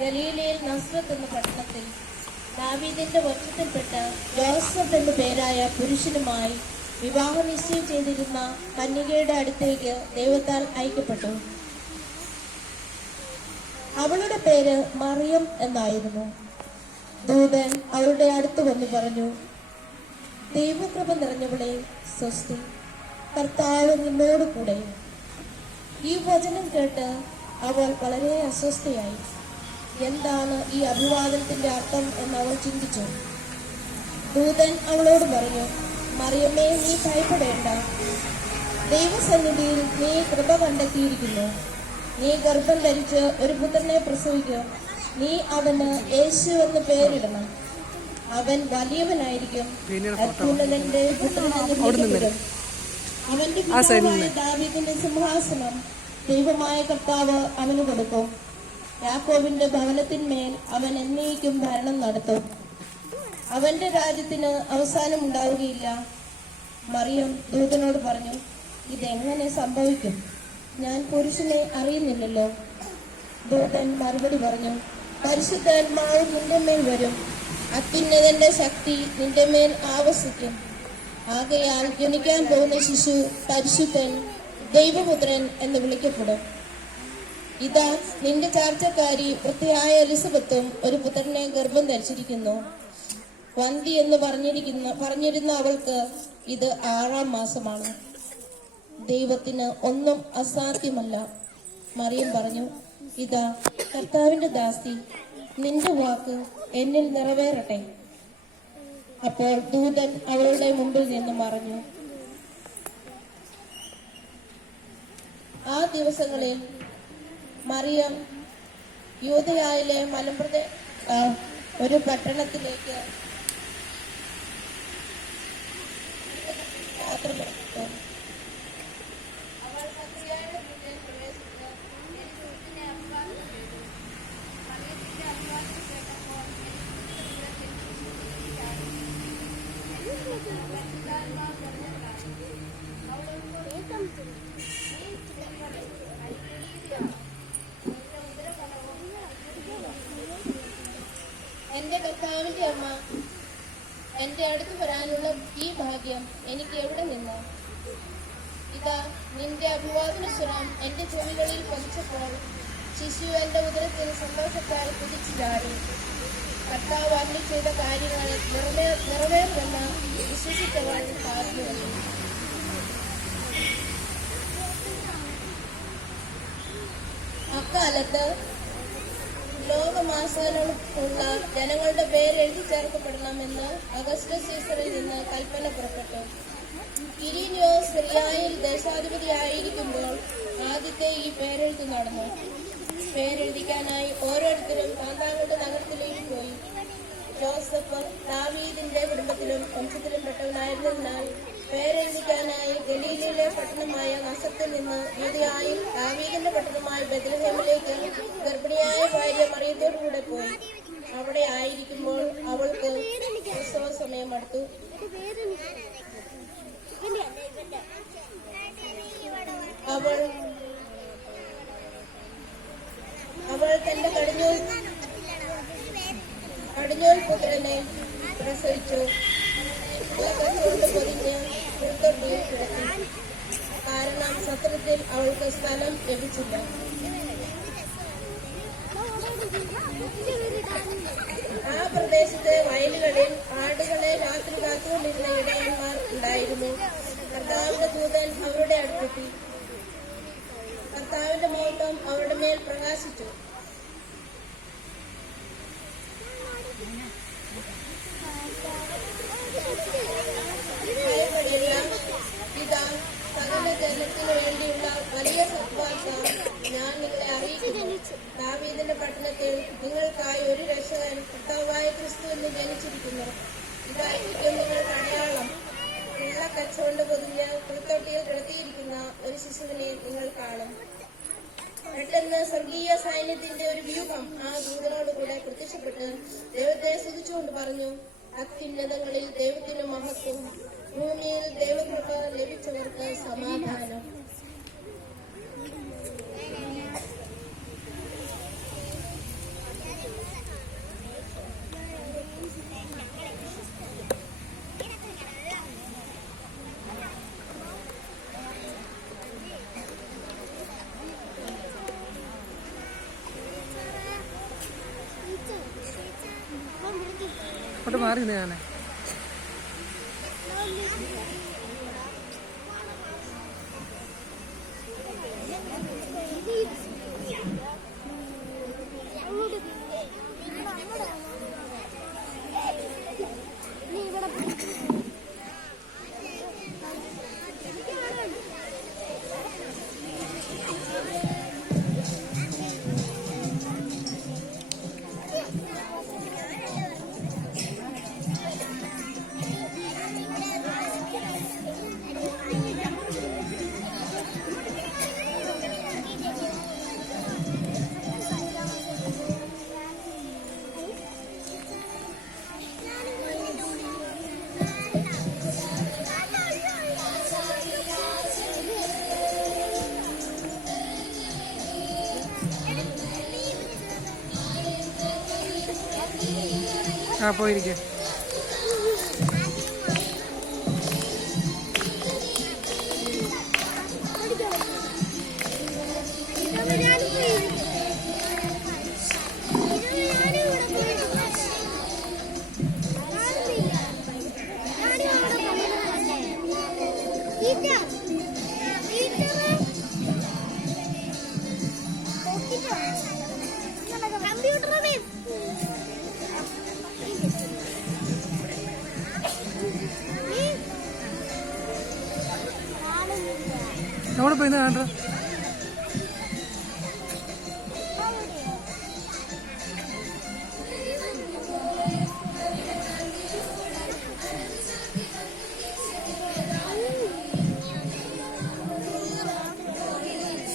ഗലീലയിൽ നസ്രത്ത് എന്ന പട്ടണത്തിൽ ദാവീദിന്റെ വംശത്തിൽപ്പെട്ട ജോസഫ് എന്നു പേരായ പുരുഷനുമായി വിവാഹം നിശ്ചയം ചെയ്തിരുന്ന കന്യകയുടെ അടുത്തേക്ക് ദൈവത്താൽ അയക്കപ്പെട്ടു. അവളുടെ പേര് മറിയം എന്നായിരുന്നു. ദൂതൻ അവളുടെ അടുത്ത് വന്നു പറഞ്ഞു, ദൈവകൃപ നിറഞ്ഞവളെ സ്വസ്തി, കർത്താവ് നിന്നോട് കൂടെ. ഈ വചനം കേട്ട് അവൾ വളരെ അസ്വസ്ഥയായി. എന്താണ് ഈ അഭിവാദനത്തിന്റെ അർത്ഥം എന്ന് അവൾ ചിന്തിച്ചു. ദൂതൻ അവളോട് പറഞ്ഞു, മറിയമ്മേ, നീ ഭയപ്പെടേണ്ട. ദൈവസന്നിധിയിൽ നീ കൃപ കണ്ടെത്തിയിരിക്കുന്നു. നീ ഗർഭം ധരിച്ച് ഒരു പുത്രനെ പ്രസവിക്കും. നീ അവന് യേശു എന്ന് പേരിടണം. അവൻ വലിയവനായിരിക്കും, അത്യുന്നതന്റെ പുത്രൻ എന്ന് വിളിക്കപ്പെടും. അവന്റെ പിതാവായ ദാവീദിന്റെ സിംഹാസനം ദൈവമായ കർത്താവ് അവന് കൊടുക്കും. യാക്കോബിന്റെ ഭവനത്തിന്മേൽ അവൻ എന്നേക്കും ഭരണം നടത്തും. അവന്റെ രാജ്യത്തിന് അവസാനം ഉണ്ടാവുകയില്ല. മറിയം ദൂതനോട് പറഞ്ഞു, ഇതെങ്ങനെ സംഭവിക്കും? ഞാൻ പുരുഷനെ അറിയുന്നില്ലല്ലോ. ദൂതൻ മറുപടി പറഞ്ഞു, പരിശുദ്ധാത്മാവ് നിന്റെ മേൽ വരും, അത്യുന്നതന്റെ ശക്തി നിന്റെ മേൽ ആവസിക്കും. ആകയാൽ ജനിക്കാൻ പോകുന്ന ശിശു പരിശുദ്ധൻ, ദൈവപുത്രൻ എന്ന് വിളിക്കപ്പെടും. ഇതാ, നിന്റെ ചാർച്ചക്കാരി വൃത്തിയായ എലിസബത്തും ഒരു പുത്രനെ ഗർഭം ധരിച്ചിരിക്കുന്നു. വന്തി എന്ന് പറഞ്ഞിരുന്ന അവൾക്ക് ഇത് 6-ാം മാസമാണ്. ദൈവത്തിന് ഒന്നും അസാധ്യമല്ല. മറിയം പറഞ്ഞു, ഇതാ കർത്താവിന്റെ ദാസി, നിന്റെ വാക്ക് എന്നിൽ നിറവേറട്ടെ. അപ്പോൾ ദൂതൻ അവളുടെ മുമ്പിൽ നിന്ന് മറഞ്ഞു. ആ ദിവസങ്ങളിൽ മറിയം യൂദയായിലെ ഒരു പട്ടണത്തിലേക്ക് യാത്ര പുറപ്പെട്ടു. അവൾ കത്രിയായുടെ വീട്ടിൽ പ്രവേശിച്ച് എലിസബത്തിനെ അഭിവാദനം ചെയ്തു. മറിയത്തിന്റെ അഭിവാദനം കേട്ടപ്പോൾ എന്റെ കർത്താവിന്റെ അമ്മ, എന്റെ അടുത്ത് വരാനുള്ള ഈ ഭാഗ്യം എനിക്ക് എവിടെ നിന്ന്? ഇതാ, നിന്റെ അഭിവാദന സ്വരം എന്റെ ചെവികളിൽ പതിച്ചപ്പോൾ ശിശു എന്റെ ഉദരത്തിൽ സന്തോഷത്താൽ കുതിച്ചു ചാടി. കർത്താവ് അരുളി ചെയ്ത കാര്യങ്ങൾ നിറവേറുമെന്ന് വിശ്വസിച്ചവൾ പറഞ്ഞു. അക്കാലത്ത് ലോകമാസാനുള്ള ജനങ്ങളുടെ പേര് എഴുതി ചേർക്കപ്പെടണമെന്ന് അഗസ്റ്റസ് സീസറിൽ നിന്ന് കൽപ്പന പുറപ്പെട്ടു. കിരീനിയോസ് സിറിയായിൽ ദേശാധിപതിയായിരിക്കുമ്പോൾ ആദ്യത്തെ ഈ പേരെഴുത്ത് നടന്നു. പേരെഴുതിക്കാനായി ഓരോരുത്തരും താങ്കളുടെ നഗരത്തിലേക്ക് പോയി. ജോസഫ് ദാവീദിന്റെ കുടുംബത്തിലും വംശത്തിലും പെട്ടവനായിരുന്നതിനാൽ പേരെഴുതിക്കാനായി ഗലീലയിലെ പട്ടണമായ നസത്തിൽ നിന്ന് യൂദയായിൽ ദാവീദിന്റെ പട്ടണമായ ബെത്ലഹേമിലേക്ക് ഗർഭിണിയായ ഭാര്യ മറിയത്തോടുകൂടെ പോയി. അവിടെ ആയിരിക്കുമ്പോൾ അവൾക്ക് പ്രസവ സമയം അടുത്തു. അവൾ തന്റെ കടിഞ്ഞൂൽ പുത്രനെ പ്രസവിച്ചു. കൊണ്ട് പൊതിഞ്ഞ് പുറത്തൊട്ടിയിൽ കിടത്തി. കാരണം സത്രത്തിൽ അവൾക്ക് സ്ഥലം ലഭിച്ചില്ല. ആ പ്രദേശത്തെ വയലുകളിൽ ആടുകളെ രാത്രി കാത്തുകൊണ്ടിരുന്ന ഇടയന്മാർ ഉണ്ടായിരുന്നു. കർത്താവിന്റെ ദൂതൻ അവരുടെ അടുത്തെത്തി. കർത്താവിന്റെ മഹത്വം അവരുടെ മേൽ പ്രകാശിച്ചു. ഇതാ, സകല ജനത്തിനു വേണ്ടിയുള്ള വലിയ സദ്വാർത്ത ഞാൻ നിങ്ങളെ അറിയിക്കുന്നു. ദാവീദിന്റെ പട്ടണത്തിൽ നിങ്ങൾക്കായി ഒരു രക്ഷകൻ, കർത്താവായ ക്രിസ്തു എന്ന് ജനിച്ചിരിക്കുന്നു. ഇതായിരിക്കും നിങ്ങൾക്ക് അടയാളം. വെള്ളക്കച്ചുകൊണ്ട് പൊതിഞ്ഞ് പുറത്തൊട്ടിയിൽ കിടത്തിയിരിക്കുന്ന ഒരു ശിശുവിനെ നിങ്ങൾ കാണും. പെട്ടെന്ന് സ്വർഗീയ സൈന്യത്തിന്റെ ഒരു വ്യൂഹം ആ ദൂതനോടുകൂടെ പ്രത്യക്ഷപ്പെട്ട് ദൈവത്തെ സ്തുതിച്ചുകൊണ്ട് പറഞ്ഞു, അത്യുന്നതങ്ങളിൽ ദൈവത്തിന് മഹത്വം, ഭൂമിയിൽ ദൈവകൃപ ലഭിച്ചവർക്ക് സമാധാനം. അങ്ങോട്ട് മാറി നിന്ന് ഞാനേ. ആ പോയിരിക്കേ. നമ്മളിപ്പോ ഇന്ന് കാണാ